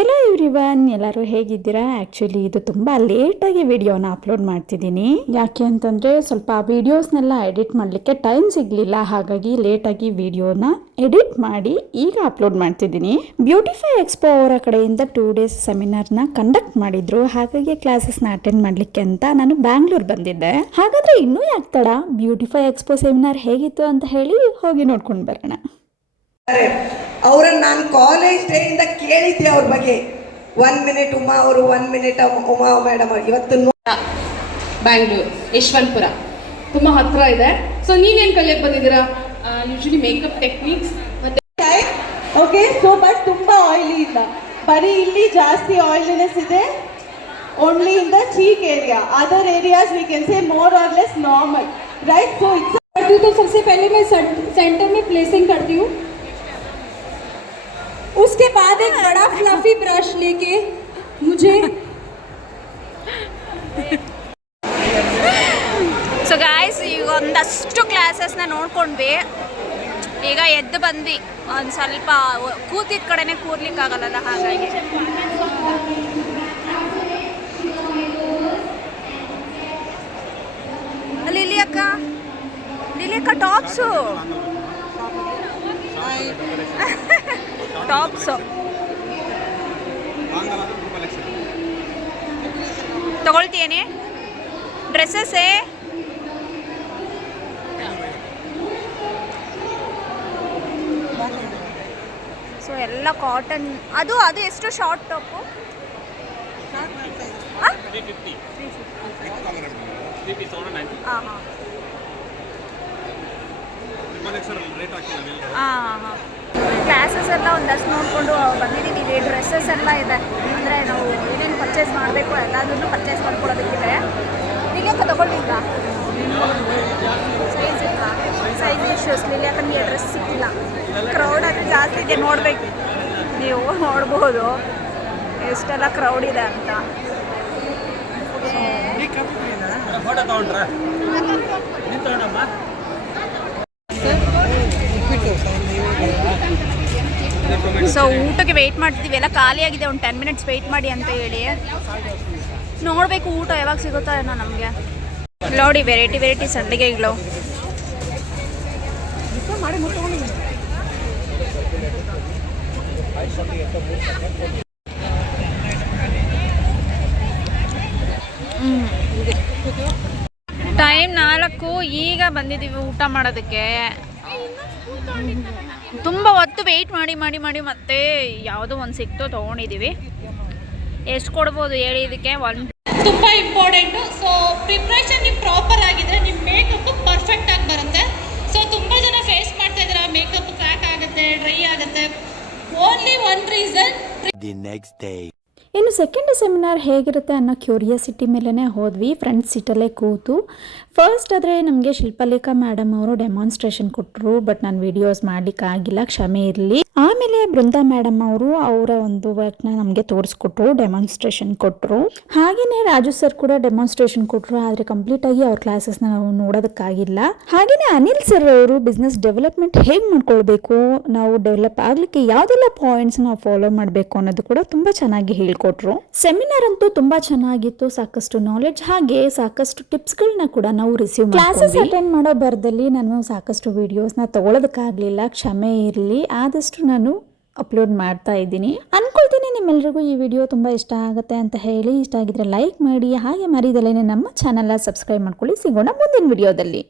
Hello everyone, ಎಲ್ಲರೂ ಹೇಗಿದ್ದೀರಾ? Actually ಇದು ತುಂಬ ಲೇಟಾಗಿ ವಿಡಿಯೋನ ಅಪ್ಲೋಡ್ ಮಾಡ್ತಿದ್ದೀನಿ. ಯಾಕೆ ಅಂತಂದರೆ ಸ್ವಲ್ಪ ವೀಡಿಯೋಸ್ನೆಲ್ಲ ಎಡಿಟ್ ಮಾಡಲಿಕ್ಕೆ ಟೈಮ್ ಸಿಗಲಿಲ್ಲ. ಹಾಗಾಗಿ ಲೇಟಾಗಿ ವಿಡಿಯೋನ ಎಡಿಟ್ ಮಾಡಿ ಈಗ ಅಪ್ಲೋಡ್ ಮಾಡ್ತಿದ್ದೀನಿ. ಬ್ಯೂಟಿಫೈ ಎಕ್ಸ್ಪೋ ಅವರ ಕಡೆಯಿಂದ 2 days ಸೆಮಿನಾರ್ನ ಕಂಡಕ್ಟ್ ಮಾಡಿದ್ರು. ಹಾಗಾಗಿ ಕ್ಲಾಸಸ್ನ ಅಟೆಂಡ್ ಮಾಡಲಿಕ್ಕೆ ಅಂತ ನಾನು ಬ್ಯಾಂಗ್ಳೂರ್ ಬಂದಿದ್ದೆ. ಹಾಗಾದರೆ ಇನ್ನೂ ಯಾಕೆ ತಡ, ಬ್ಯೂಟಿಫೈ ಎಕ್ಸ್ಪೋ ಸೆಮಿನಾರ್ ಹೇಗಿತ್ತು ಅಂತ ಹೇಳಿ ಹೋಗಿ ನೋಡ್ಕೊಂಡು ಬರೋಣ. ಅವರನ್ನು ನಾನು ಕಾಲೇಜ್ ಡೇಯಿಂದ ಕೇಳಿದ್ದೆ ಅವ್ರ ಬಗ್ಗೆ. 1 minute ಉಮಾ ಅವರು, 1 minute ಉಮಾ ಮೇಡಮ್ ಅವರು. ಇವತ್ತು ಬ್ಯಾಂಗ್ಳೂರ್ ಯಶವಂತಪುರ ತುಂಬ ಹತ್ರ ಇದೆ. ಸೊ ನೀವೇನು ಕಲಿಯಕ್ಕೆ ಬಂದಿದ್ದೀರಾ? ಯೂಶಲಿ ಮೇಕಪ್ ಟೆಕ್ನಿಕ್ಸ್ ಮತ್ತೆ ಓಕೆ. ಸೊ ಬಟ್ ತುಂಬ ಆಯಿಲಿ ಇಲ್ಲ, ಬರೀ ಇಲ್ಲಿ ಜಾಸ್ತಿ ಆಯಿಲಿನೆಸ್ ಇದೆ. Only in the cheek area, other areas we can say more और less normal, right? So it's तो सबसे पहले मैं सेंटर में प्लेसिंग करती हूँ. उसके बाद एक बड़ा फ्लफी ब्रश लेके मुझे ಸೊ ಗಾಯ್ಸ್, ಈಗ ಒಂದಷ್ಟು ಕ್ಲಾಸಸ್ನ ನೋಡ್ಕೊಂಡ್ವಿ. ಈಗ ಎದ್ದು ಬಂದ್ವಿ. ಒಂದು ಸ್ವಲ್ಪ ಕೂತಿದ್ದ ಕಡೆನೇ ಕೂರ್ಲಿಕ್ಕಾಗಲ್ಲ, ಹಾಗಾಗಿ ಲಿಲಿ ಅಕ್ಕ ಟಾಪ್ಸು ತಗೊಳ್ತೀನಿ. ಡ್ರೆಸ್ಸಸ್ಸೇ ಸೊ ಎಲ್ಲ ಕಾಟನ್. ಅದು ಎಷ್ಟು ಶಾರ್ಟ್ ಟಾಪು? ಕ್ಲಾಸಸ್ ಎಲ್ಲ ಒಂದಷ್ಟು ನೋಡಿಕೊಂಡು ಬಂದಿದ್ದೀವಿ. ಡ್ರೆಸ್ಸಸ್ ಎಲ್ಲ ಇದೆ, ಅಂದರೆ ನಾವು ಏನೇನು ಪರ್ಚೇಸ್ ಮಾಡಬೇಕು ಎಲ್ಲದನ್ನು ಪರ್ಚೇಸ್ ಮಾಡ್ಕೊಳ್ಳೋದಕ್ಕಿದೆ. ನಿಮಗೆ ತಗೊಳ್ಳಿಲ್ಲ, ಸೈಜ್ ಇಲ್ಲ, ಸೈಜ್ ಇಶ್ಯೂಸ್ ಇಲ್ಲ. ಯಾಕಂದರೆ ಡ್ರೆಸ್ ಸಿಕ್ಕಿಲ್ಲ, ಕ್ರೌಡ್ ಅದು ಜಾಸ್ತಿ ಇದೆ. ನೋಡಬೇಕು, ನೀವು ನೋಡ್ಬೋದು ಎಷ್ಟೆಲ್ಲ ಕ್ರೌಡ್ ಇದೆ ಅಂತ. ಸೊ ಊಟಕ್ಕೆ ವೆಯ್ಟ್ ಮಾಡ್ತಿದ್ದೀವಿ. ಎಲ್ಲ ಖಾಲಿಯಾಗಿದೆ, ಒಂದು 10 minutes ವೆಯ್ಟ್ ಮಾಡಿ ಅಂತ ಹೇಳಿ. ನೋಡಬೇಕು ಊಟ ಯಾವಾಗ ಸಿಗುತ್ತೋ ಏನೋ ನಮಗೆ. ನೋಡಿ ವೆರೈಟಿ ಸಂಡಿಗೆಗಳು. ಟೈಮ್ 4, ಈಗ ಬಂದಿದ್ದೀವಿ ಊಟ ಮಾಡೋದಕ್ಕೆ. ತುಂಬ ಹೊತ್ತು ವೆಯ್ಟ್ ಮಾಡಿ ಮತ್ತೆ ಯಾವುದೋ ಒಂದು ಸಿಕ್ತೋ ತೊಗೊಂಡಿದ್ದೀವಿ. ಎಷ್ಟು ಕೊಡ್ಬೋದು ಹೇಳಿ ಇದಕ್ಕೆ? ತುಂಬ ಇಂಪಾರ್ಟೆಂಟು. ಸೊ ಪ್ರಿಪ್ರೇಷನ್ ನೀವು ಪ್ರಾಪರ್ ಆಗಿದ್ರೆ ನಿಮ್ಮ ಮೇಕಪ್ ಪರ್ಫೆಕ್ಟ್ ಆಗಿ ಬರುತ್ತೆ. ಸೊ ತುಂಬ ಜನ ಫೇಸ್ ಮಾಡ್ತಾ ಇದ್ದಾರೆ, ಮೇಕಪ್ ಕ್ರ್ಯಾಕ್ ಆಗುತ್ತೆ, ಡ್ರೈ ಆಗುತ್ತೆ. Only one reason. The next day ಇನ್ನು ಸೆಕೆಂಡ್ ಸೆಮಿನಾರ್ ಹೇಗಿರುತ್ತೆ ಅನ್ನೋ ಕ್ಯೂರಿಯಾಸಿಟಿ ಮೇಲೇ ಹೋದ್ವಿ. ಫ್ರಂಟ್ ಸೀಟಲ್ಲೇ ಕೂತು ಫಸ್ಟ್ ಆದರೆ ನಮಗೆ ಶಿಲ್ಪಲೇಖಾ ಮೇಡಮ್ ಅವರು ಡೆಮಾನ್ಸ್ಟ್ರೇಷನ್ ಕೊಟ್ಟರು. ಬಟ್ ನಾನು ವಿಡಿಯೋಸ್ ಮಾಡಲಿಕ್ಕಾಗಿಲ್ಲ, ಕ್ಷಮೆ ಇರಲಿ. ಆಮೇಲೆ ಬೃಂದಾ ಮೇಡಮ್ ಅವರು ಅವರ ಒಂದು ವರ್ಕ್ನ ನಮಗೆ ತೋರಿಸ್ಕೊಟ್ರು, ಡೆಮಾನ್ಸ್ಟ್ರೇಷನ್ ಕೊಟ್ಟರು. ಹಾಗೆಯೇ ರಾಜು ಸರ್ ಕೂಡ ಡೆಮಾನ್ಸ್ಟ್ರೇಷನ್ ಕೊಟ್ಟರು. ಆದರೆ ಕಂಪ್ಲೀಟಾಗಿ ಅವ್ರ ಕ್ಲಾಸಸ್ನ ನಾವು ನೋಡೋದಕ್ಕಾಗಿಲ್ಲ. ಹಾಗೆಯೇ ಅನಿಲ್ ಸರ್ ಅವರು ಬಿಸ್ನೆಸ್ ಡೆವಲಪ್ಮೆಂಟ್ ಹೇಗೆ ಮಾಡ್ಕೊಳ್ಬೇಕು, ನಾವು ಡೆವಲಪ್ ಆಗಲಿಕ್ಕೆ ಯಾವುದೆಲ್ಲ ಪಾಯಿಂಟ್ಸ್ ನಾವು ಫಾಲೋ ಮಾಡಬೇಕು ಅನ್ನೋದು ಕೂಡ ತುಂಬ ಚೆನ್ನಾಗಿ ಹೇಳ್ಕೊಟ್ರು. ಸೆಮಿನಾರ್ ಅಂತೂ ತುಂಬ ಚೆನ್ನಾಗಿತ್ತು. ಸಾಕಷ್ಟು ನಾಲೆಡ್ಜ್ ಹಾಗೆ ಸಾಕಷ್ಟು ಟಿಪ್ಸ್ಗಳನ್ನ ಕೂಡ ನಾವು ರಿಸೀವ್ ಮಾಡಿ. ಕ್ಲಾಸಸ್ ಅಟೆಂಡ್ ಮಾಡೋ ಬರದಲ್ಲಿ ನಾನು ಸಾಕಷ್ಟು ವಿಡಿಯೋಸ್ನ ತಗೊಳ್ಳೋದಕ್ಕಾಗಲಿಲ್ಲ, ಕ್ಷಮೆ ಇರಲಿ. ಆದಷ್ಟು ನಾನು ಅಪ್ಲೋಡ್ ಮಾಡ್ತಾ ಇದ್ದೀನಿ ಅನ್ಕೊಳ್ತೀನಿ. ನಿಮ್ಮೆಲ್ಲರಿಗೂ ಈ ವಿಡಿಯೋ ತುಂಬ ಇಷ್ಟ ಆಗುತ್ತೆ ಅಂತ ಹೇಳಿ. ಇಷ್ಟ ಆಗಿದ್ರೆ ಲೈಕ್ ಮಾಡಿ, ಹಾಗೆ ಮರಿದಲ್ಲೇ ನಮ್ಮ ಚಾನೆಲ್ನ ಸಬ್ಸ್ಕ್ರೈಬ್ ಮಾಡ್ಕೊಳ್ಳಿ. ಸಿಗೋಣ ಮುಂದಿನ ವಿಡಿಯೋದಲ್ಲಿ.